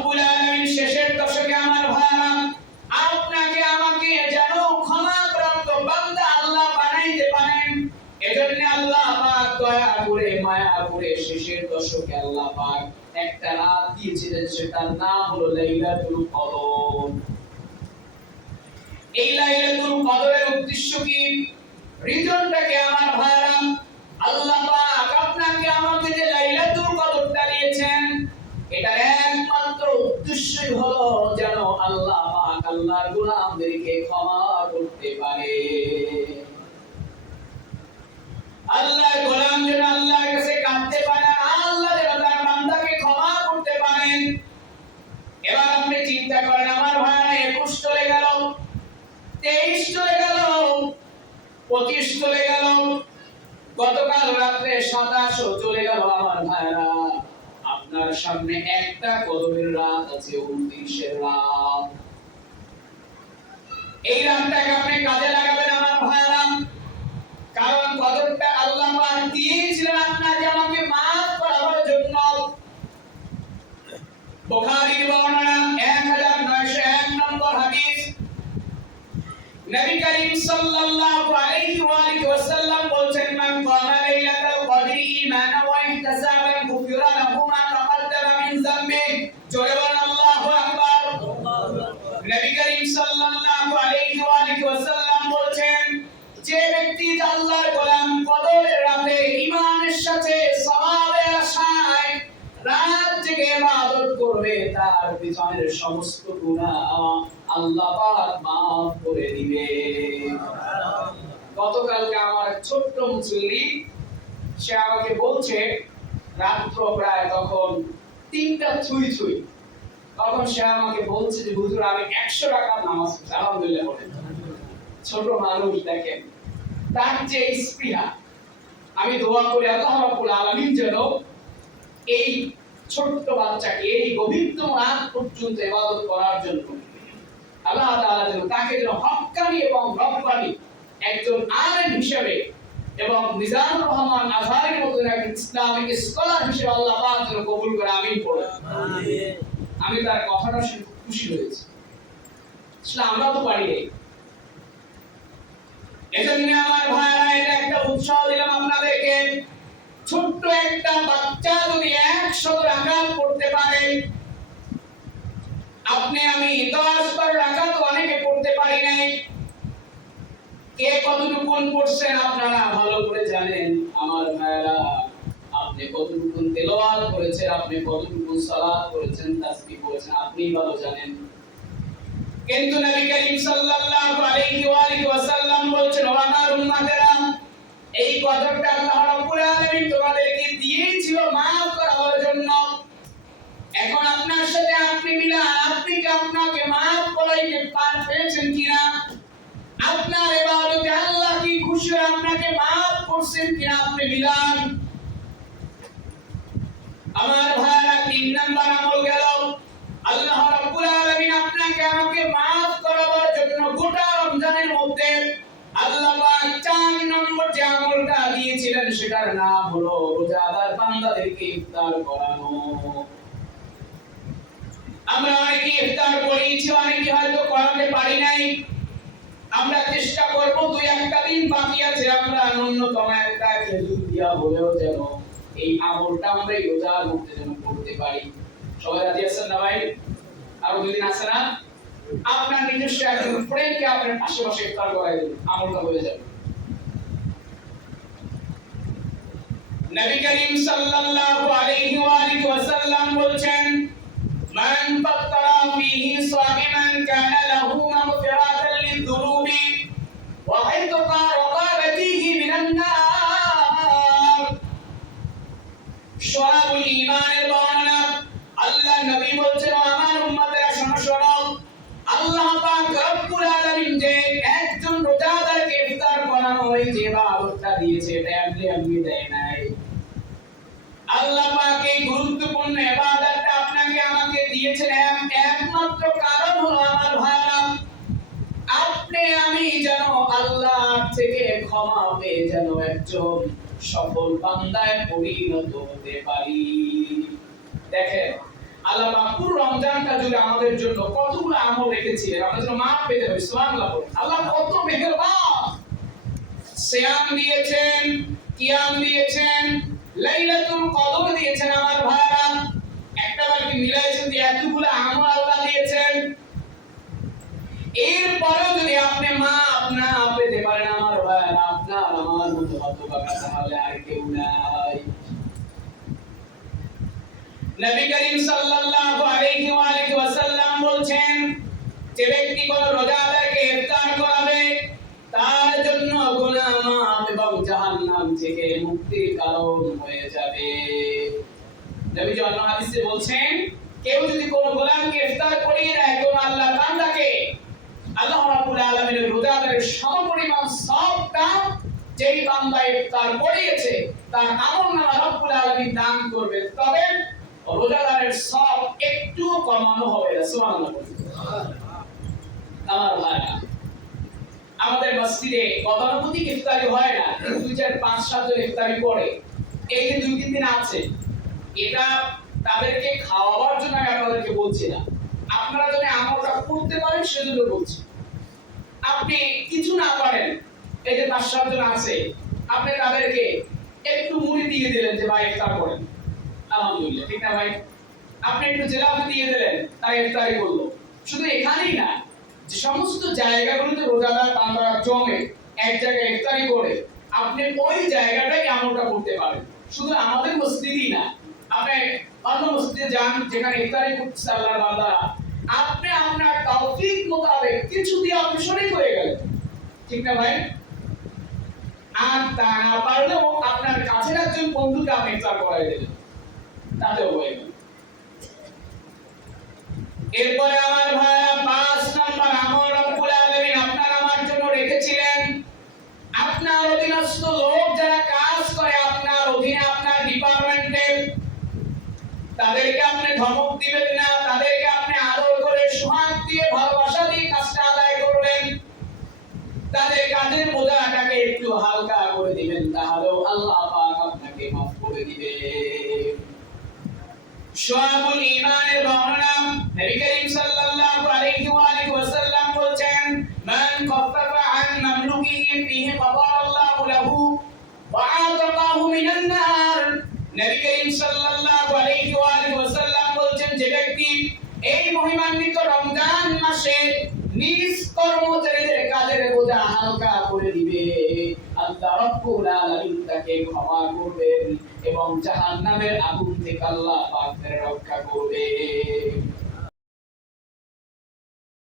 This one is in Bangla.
রব্বুল আলামিন শেষের দশকে আমার ভাইরা আপনাকে আমাকে যেন ক্ষমাপ্রাপ্ত বান্দা আল্লাহ বানাইতে পারেন। এজন্য আল্লাহ পাক দয়া করে মায়া করে শেষের দশকে আল্লাহ পাক একটা রাত দিয়েছিলেন, সেটার নাম হলো লাইলাতুল কদর। এই লাইলাতুল কদরের উদ্দেশ্য কি, রিজনটাকে আমার ভাইরা, আল্লাহ পাক আপনাকে আমাকে যে লাইলাতুল কদরটা দিয়েছেন এটার একমাত্র উদ্দেশ্যই হলো যেন আল্লাহ পাক আল্লাহর গোলামদেরকে ক্ষমা করতে পারে। আল্লাহর গোলাম যেন আল্লাহর কাছে কাঁদতে পারে, আল্লাহ যেন তার বান্দাকে ক্ষমা করতে পারেন। এবার আপনি চিন্তা করেন আমার ভাইরা, 21 চলে গেল, 23 চলে গেল, 25 চলে গেল, গতকাল রাতে 27 চলে গেল। আমার ভাইরা আপনার সামনে একটা কদরের রাত আছে, 29 রাত। এই রাতটাকে আপনি কাজে লাগাবেন আমার ভাইরা, কারণ কদরটা আল্লাহ পাক দিয়েছিলেন আপনাকে আমাকে maaf করার জন্য। বুখারীর বর্ণনা 1901 নম্বর হাদিস, নবী করিম সাল্লাল্লাহু আলাইহি ওয়া আলিহি ওয়াসাল্লাম বলেন, মান কামা লাইলাতুল কদরি ঈমানান ওয়া ইহতিসাবান গুফিরা লাহু মা তাকাদ্দামা মিন যামবি। জোরে বলেন আল্লাহু আকবার। নবী করিম সাল্লাল্লাহু আলাইহি ওয়া আলিহি ওয়াসাল্লাম বলেন, যে ব্যক্তি আল্লাহর গোলাম কদরের রাতে ঈমানের সাথে সওয়াবের আশায় রাত জেগে ইবাদত করবে, তার পিছনের সমস্ত গুনাহ আল্লাহ পাক maaf করে দিবে। গতকালকে আমার ছোট্ট মুসল্লি সে আমাকে বলছে, রাত্র প্রায় তখন 3টা ছুঁই ছুঁই, তখন সে আমাকে বলছে যে হুজুর আমি 100 রাকাত নামাজ পড়ছি। আলহামদুলিল্লাহ বলেন, ছোট মানুষ দেখেন তার যে স্পৃহা। আমি দোয়া করি আল্লাহ রাব্বুল আলামিন যেন এই ছোট্ট বাচ্চাকে এই গভীরতম রাত পর্যন্ত ইবাদত করার জন্য আল্লাহ তাআলা যেন তাকে যেন হক্কানি এবং রব্বানি একজন আলেম হিসেবে এবং মিজানুর রহমান আজহারের মতো একজন ইসলামিক স্কলার হিসেবে আল্লাহ পাক যেন কবুল করে। আমিন পড়ে আমিন। আমি তার কথাটা শুনে খুব খুশি হয়েছি, আসলে আমরা তো পারি না। এজন্য আমার ভাইরা এটা একটা উৎসাহ দিলাম আপনাদেরকে, ছোট্ট একটা বাচ্চা যদি 100 রাকাত পড়তে পারে, আপনি আমি 10-12 রাকাত অনেকে পড়তে পারি নাই। কে কতটুকু পড়ছেন আপনারা ভালো করে জানেন আমার ভাইরা। আপনি কতটুকু তেলাওয়াত করেছেন, আপনি কতটুকু সালাত করেছেন, তাসবিহ করেছেন, আপনিই ভালো জানেন। কিন্তু নবী করিম সাল্লাল্লাহু আলাইহি ওয়া আলিহি ওয়াসাল্লাম বলেছেন, ও আমার উম্মতেরা, এই কদরটা আল্লাহ রাব্বুল আলামিন তোমাদেরকে দিয়েছিল maaf করার জন্য। এখন আপনার সাথে আপনি মিলান, আপনি কি আপনাকে maaf করাইতে পেরেছেন কিনা? আপনার ইবাদতে আল্লাহ কি খুশি হয়ে আপনাকে maaf করছেন কিনা আপনি মিলান। আমার ভাইরা 3 নাম্বার আমল গেল, আল্লাহ রাব্বুল আলামিন আপনাকে আমাকে maaf করার জন্য গোটা রমজানের মধ্যে আল্লাহ পাক 4 নম্বর যে আমলটা দিয়েছিলেন সেটার নাম হলো রোজাদার বান্দাদেরকে ইফতার করানো। আমরা অনেকে ইফতার করেছি, অনেকে হয়তো করাতে পারি নাই। আমরা চেষ্টা করব 2-1টা দিন বাকি আছে, আমরা ন্যূনতম একটা খেজুর দিয়া হলেও যেন এই আমলটা আমরা এই রোজার মধ্যে যেন করতে পারি। সবাই রাজি আছেন না ভাই? আর 2 দিন আছে না? আপনার নিজস্ব একজন ফ্রেন্ডকে আপনার আশেপাশে ইফতার করাই দিন, আমলটা হয়ে যাবে। নবী করিম সাল্লাল্লাহু আলাইহি ওয়া আলিহি ওয়াসাল্লাম বলেন, মান ফাত্তারা ফীহি সাইমান কানা লাহু মাগফিরাতান লিযুনুবি ওয়া ইতকা রাকাবাতিহি মিনান নার। শুআবুল ঈমানের বর্ণনা, আল্লাহ নবী বলেন, আমার উম্মতেরা শোনো, আল্লাহ পাক রব্বুল আলামিন যে একজন রোজাদারকে ইফতার করানো এই যে ইবাদতটা দিয়েছে, এটা এমনি দেয় নাই। আল্লাহ পাক এই গুরুত্বপূর্ণ ইবাদতটা আপনাকে আমাকে দিয়েছেন একমাত্র কারণ হলো আমার ভাইরা, আপনি আমি যেন আল্লাহ থেকে ক্ষমা পেয়ে যেন একজন সফল বান্দায় পরিণত হতে পারি। দেখেন আল্লাহ পাক পুরো রমজানটা জুড়ে আমাদের জন্য কতগুলো আমল রেখেছিলেন, আমাদের জন্য মাফ পেতে হবে। সুবহানাল্লাহ। আল্লাহ কত মেহেরবান। সিয়াম দিয়েছেন, কিয়াম দিয়েছেন, লাইলাতুল কদর দিয়েছেন আমার ভাইরা। একটা বার কি মিলাইছেন যে এতগুলো আমল আল্লাহ দিয়েছেন। এরপরেও যদি আপনি মাফ না পেতে পারেন আমার ভাইরা, আপনার আমার মতো হতভাগা তাহলে আর কেউ নাই। নবী করিম সাল্লাল্লাহু আলাইহি ওয়া আলিহি ওয়াসাল্লাম বলছেন, যে ব্যক্তি কোন রোজাদারকে ইফতার করাবে তার জন্য গুনাহ মাফ এবং জাহান্নাম থেকে মুক্তির কারণ হয়ে যাবে। নবী যে অন্য হাদিসে বলছেন, কেউ যদি কোন গোলামকে ইফতার করিয়ে দেয় কোন আল্লাহ বান্দাকে, আল্লাহ রাব্বুল আলামিনের রোজাদারের সমপরিমাণ সওয়াবটা যেই বান্দা ইফতার করিয়েছে তার আমলনামা রাব্বুল আলামিন দান করবেন। তবে রোজাদারের সওয়াব একটু কমানো হবে না। সুবহানাল্লাহ। আমার ভাইরা, আমাদের মসজিদে গতানুগতিক ইফতারি হয় না, 2 4 5 7 জন ইফতারি করে, এই যে 2 3 দিন আছে, এটা তাদেরকে খাওয়াবার জন্য আমি আপনাদেরকে বলছি না, আপনারা যদি আমলটা করতে পারেন সেজন্য বলছি। আপনি কিছু না পারেন, এই যে 5 7 জন আছে, আপনি তাদেরকে একটু মুড়ি দিয়ে দিলেন যে ভাই ইফতার করেন, আলহামদুলিল্লাহ, ঠিক না ভাই? আপনি একটু জিলাপি দিয়ে দিলেন, তারা ইফতারি করলো। শুধু এখানেই না, যে সমস্ত জায়গাগুলোতে রোজাদার বান্দারা জমে এক জায়গায় ইফতারি করে, আপনি ওই জায়গাটাই আমলটা করতে পারেন। শুধু আমাদের মসজিদই না, আপনি অন্য মসজিদে যান যেখানে ইফতারি করছে আল্লাহর বান্দারা, আপনি আপনার তৌফিক মোতাবেক কিছু দিয়ে আপনি শরীক হয়ে গেলেন, ঠিক না ভাই? আর তা না পারলেও আপনার কাছের একজন বন্ধুকে আপনি ইফতার করাই দিলেন, তাতেও হয়ে গেল। এরপরে আমার ভাইরা 5 নাম্বার আমল রব্বুল আলামিন আপনার আমার জন্য রেখেছিলেন। আপনার অধীনস্থ লোক যারা কাজ করে আপনার অধীনে, আপনার ডিপার্টমেন্টে, তাদেরকে আপনি ধমক দিবেন না, তাদেরকে আপনি আদর করে সোহাগ দিয়ে ভালোবাসা দিয়ে কাজটা আদায় করবেন। তাদের কাজের বোঝাটাকে একটু হালকা করে দিবেন, তাহলেও আল্লাহ পাক আপনাকে মাফ করে দিবে। শুআবুল ঈমানের বর্ণনা, নবী করিম সাল্লাল্লাহু আলাইহি ওয়া আলিহি ওয়াসাল্লাম বলেন, মান খাফফাফা আন মামলুকিহি ফিহি কাদারাল্লাহু লাহু ওয়া আতাকাহু মিনান নার। নবী করিম সাল্লাল্লাহু আলাইহি ওয়া আলিহি ওয়াসাল্লাম বলেন, যে ব্যক্তি এই মহিমান্বিত রমজান মাসে নিজ কর্মচারীদের কাজের বোঝা হালকা করে দিবে, আল্লাহ রাব্বুল আলামিন তাকে ক্ষমা করবেন এবং জাহান্নামের আগুন থেকে আল্লাহ পাক রক্ষা করবে।